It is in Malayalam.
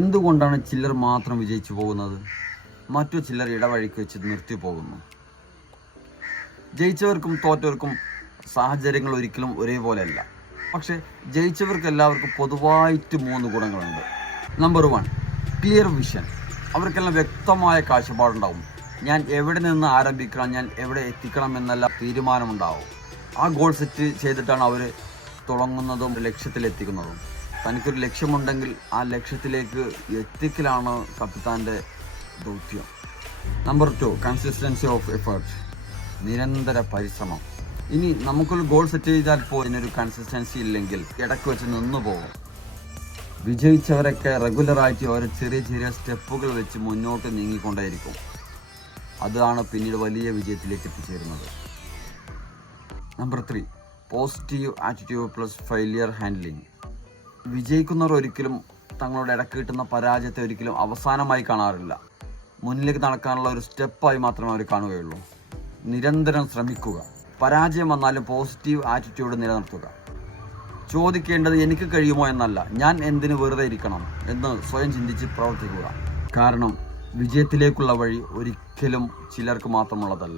എന്തുകൊണ്ടാണ് ചിലർ മാത്രം വിജയിച്ചു പോകുന്നത്, മറ്റു ചിലർ ഇടവഴിക്ക് വെച്ച് നിർത്തി പോകുന്നു? ജയിച്ചവർക്കും തോറ്റവർക്കും സാഹചര്യങ്ങൾ ഒരിക്കലും ഒരേപോലെയല്ല. പക്ഷേ ജയിച്ചവർക്ക് എല്ലാവർക്കും പൊതുവായിട്ട് 3 ഗുണങ്ങളുണ്ട്. Number 1, clear vision. അവർക്കെല്ലാം വ്യക്തമായ കാഴ്ചപ്പാടുണ്ടാവും. ഞാൻ എവിടെ നിന്ന് ആരംഭിക്കണം, ഞാൻ എവിടെ എത്തിക്കണം എന്നെല്ലാം തീരുമാനമുണ്ടാവും. ആ ഗോൾ സെറ്റ് ചെയ്തിട്ടാണ് അവർ തുടങ്ങുന്നതും ലക്ഷ്യത്തിലെത്തിക്കുന്നതും. തനിക്കൊരു ലക്ഷ്യമുണ്ടെങ്കിൽ ആ ലക്ഷ്യത്തിലേക്ക് എത്തിക്കലാണ് കപ്പിത്താൻ്റെ ദൗത്യം. Number 2, consistency of effort. നിരന്തര പരിശ്രമം. ഇനി നമുക്കൊരു ഗോൾ സെറ്റ് ചെയ്താൽ ഇതിനൊരു കൺസിസ്റ്റൻസി ഇല്ലെങ്കിൽ ഇടയ്ക്ക് വെച്ച് നിന്നു പോകും. വിജയിച്ചവരൊക്കെ റെഗുലറായിട്ട് ഓരോ ചെറിയ ചെറിയ സ്റ്റെപ്പുകൾ വെച്ച് മുന്നോട്ട് നീങ്ങിക്കൊണ്ടേയിരിക്കും. അതാണ് പിന്നീട് വലിയ വിജയത്തിലേക്ക് എത്തിച്ചേരുന്നത്. Number 3, positive attitude plus failure handling. വിജയിക്കുന്നവർ ഒരിക്കലും തങ്ങളുടെ ഇടയ്ക്ക് കിട്ടുന്ന പരാജയത്തെ ഒരിക്കലും അവസാനമായി കാണാറില്ല. മുന്നിലേക്ക് നടക്കാനുള്ള ഒരു സ്റ്റെപ്പായി മാത്രമേ അവർ കാണുകയുള്ളൂ. നിരന്തരം ശ്രമിക്കുക. പരാജയം വന്നാലും പോസിറ്റീവ് ആറ്റിറ്റ്യൂഡ് നിലനിർത്തുക. ചോദിക്കേണ്ടത് എനിക്ക് കഴിയുമോ എന്നല്ല, ഞാൻ എന്തിനു വെറുതെ ഇരിക്കണം എന്ന് സ്വയം ചിന്തിച്ച് പ്രവർത്തിക്കുക. കാരണം വിജയത്തിലേക്കുള്ള വഴി ഒരിക്കലും ചിലർക്ക് മാത്രമുള്ളതല്ല.